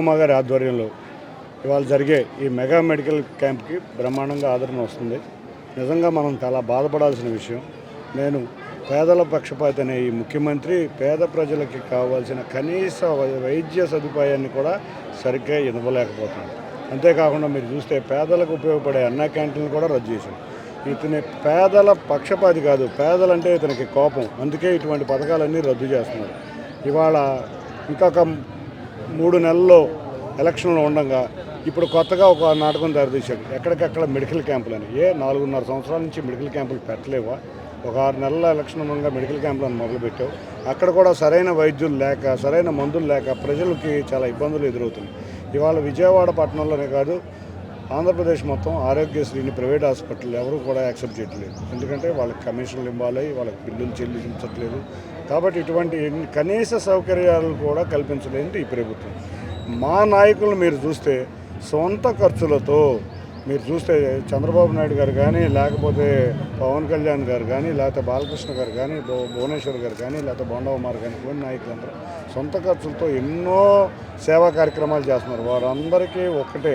ఉమా గారి ఆధ్వర్యంలో ఇవాళ జరిగే ఈ మెగా మెడికల్ క్యాంప్కి బ్రహ్మాండంగా ఆదరణ వస్తుంది. నిజంగా మనం చాలా బాధపడాల్సిన విషయం. నేను పేదల పక్షపాతి అనే ఈ ముఖ్యమంత్రి పేద ప్రజలకి కావాల్సిన కనీస వైద్య సదుపాయాన్ని కూడా సరిగ్గా ఇవ్వలేకపోతున్నాడు. అంతేకాకుండా మీరు చూస్తే పేదలకు ఉపయోగపడే అన్న క్యాంటీన్లు కూడా రద్దు చేశారు. ఇతని పేదల పక్షపాతి కాదు, పేదలంటే ఇతనికి కోపం. అందుకే ఇటువంటి పథకాలన్నీ రద్దు చేస్తున్నారు. ఇవాళ ఇంకొక 3 నెలల్లో ఎలక్షన్లు ఉండగా ఇప్పుడు కొత్తగా ఒక నాటకం తెరదీశాడు. ఎక్కడికక్కడ మెడికల్ క్యాంపులని. 4.5 సంవత్సరాల నుంచి మెడికల్ క్యాంపులు పెట్టలేవా? ఒక 6 నెలల ఎలక్షన్ ఉండగా మెడికల్ క్యాంపులను మొదలుపెట్టావు. అక్కడ కూడా సరైన వైద్యులు లేక, సరైన మందులు లేక ప్రజలకి చాలా ఇబ్బందులు ఎదురవుతున్నాయి. ఇవాళ విజయవాడ పట్టణంలోనే కాదు, ఆంధ్రప్రదేశ్ మొత్తం ఆరోగ్యశ్రీని ప్రైవేట్ హాస్పిటల్ ఎవరు కూడా యాక్సెప్ట్ చేయట్లేదు. ఎందుకంటే వాళ్ళకి కమిషన్లు ఇవ్వాలి, వాళ్ళకి బిల్లులు చెల్లించట్లేదు. కాబట్టి ఇటువంటి కనీస సౌకర్యాలు కూడా కల్పించలేదు ఈ ప్రభుత్వం. మా నాయకులను మీరు చూస్తే సొంత ఖర్చులతో మీరు చూస్తే చంద్రబాబు నాయుడు గారు కానీ, లేకపోతే పవన్ కళ్యాణ్ గారు కానీ, లేకపోతే బాలకృష్ణ గారు కానీ, భువనేశ్వర్ గారు కానీ, లేకపోతే బొండా ఉమార్ కానీ, కొన్ని నాయకులందరూ సొంత ఖర్చులతో ఎన్నో సేవా కార్యక్రమాలు చేస్తున్నారు. వారందరికీ ఒక్కటే,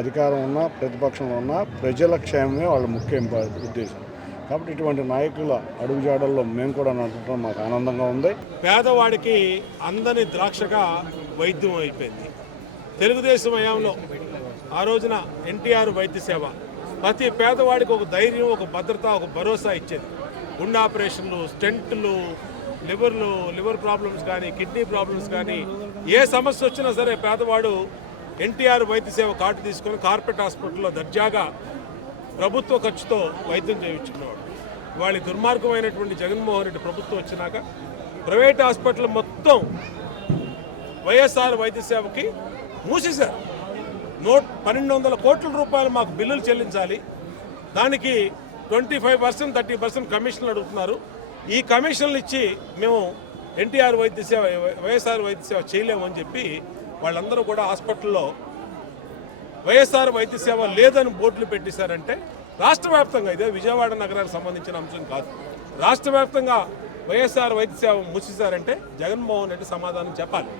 అధికారం ఉన్నా ప్రతిపక్షంలో ఉన్నా ప్రజల క్షేమమే వాళ్ళ ముఖ్య ఉద్దేశం. కాబట్టి ఇటువంటి నాయకుల అడుగుజాడల్లో మేము కూడా నడపడం మాకు ఆనందంగా ఉంది. పేదవాడికి అందని ద్రాక్షగా వైద్యం అయిపోయింది. తెలుగుదేశం హయాంలో ఆ రోజున ఎన్టీఆర్ వైద్య సేవ ప్రతి పేదవాడికి ఒక ధైర్యం, ఒక భద్రత, ఒక భరోసా ఇచ్చేది. గుండె ఆపరేషన్లు, స్టెంట్లు, లివర్ ప్రాబ్లమ్స్ కానీ, కిడ్నీ ప్రాబ్లమ్స్ కానీ, ఏ సమస్య వచ్చినా సరే పేదవాడు ఎన్టీఆర్ వైద్య సేవ కార్డు తీసుకొని కార్పొరేట్ హాస్పిటల్లో దర్జాగా ప్రభుత్వ ఖర్చుతో వైద్యం చేయించుకునేవాడు. వాళ్ళ దుర్మార్గమైనటువంటి జగన్మోహన్ రెడ్డి ప్రభుత్వం వచ్చినాక ప్రైవేట్ హాస్పిటల్ మొత్తం వైఎస్ఆర్ వైద్య సేవకి మూసేశారు. 1,200 కోట్ల రూపాయలు మాకు బిల్లులు చెల్లించాలి, దానికి 25%, 30% కమిషన్లు అడుగుతున్నారు. ఈ కమిషన్లు ఇచ్చి మేము ఎన్టీఆర్ వైద్య సేవ, వైఎస్ఆర్ వైద్య సేవ చేయలేమని చెప్పి వాళ్ళందరూ కూడా హాస్పిటల్లో వైఎస్ఆర్ వైద్య సేవ లేదని బోర్డులు పెట్టేశారంటే రాష్ట్ర వ్యాప్తంగా, ఇదే విజయవాడ నగరానికి సంబంధించిన అంశం కాదు, రాష్ట్ర వ్యాప్తంగా వైఎస్ఆర్ వైద్య సేవ మూసేశారంటే జగన్మోహన్ రెడ్డి సమాధానం చెప్పాలి.